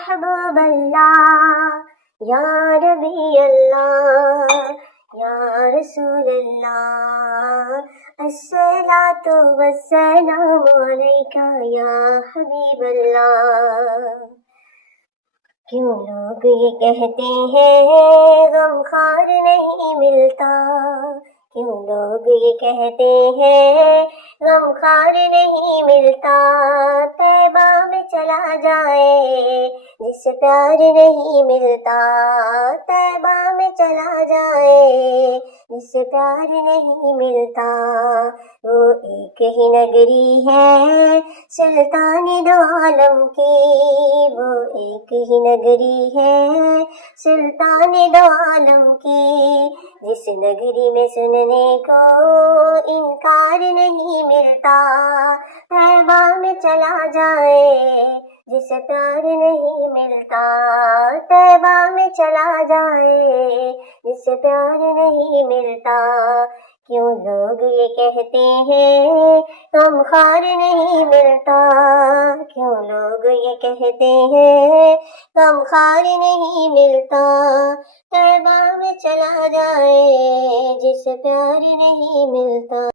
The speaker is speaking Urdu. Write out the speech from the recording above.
محبوب اللہ، یا نبی اللہ، یا رسول اللہ، الصلاۃ والسلام علیکہ یا حبیب اللہ۔ کیوں لوگ یہ کہتے ہیں غم خار نہیں ملتا، کیوں لوگ یہ کہتے ہیں غم خار نہیں ملتا، طیبہ میں چلا جائے جس سے پیار نہیں ملتا، طیبہ میں چلا جائے جس سے پیار نہیں ملتا۔ وہ ایک ہی نگری ہے سلطان دو عالم کی، وہ ایک ہی نگری ہے سلطان دو عالم کی، جس نگری میں سننے کو انکار نہیں ملتا، طیبہ میں چلا جائے جسے پیار نہیں ملتا، طیبہ میں چلا جائے جسے پیار نہیں ملتا۔ کیوں لوگ یہ کہتے ہیں غم خار نہیں ملتا، کیوں لوگ یہ کہتے ہیں غم خار نہیں ملتا، طیبہ میں چلا جائے جسے پیار نہیں ملتا۔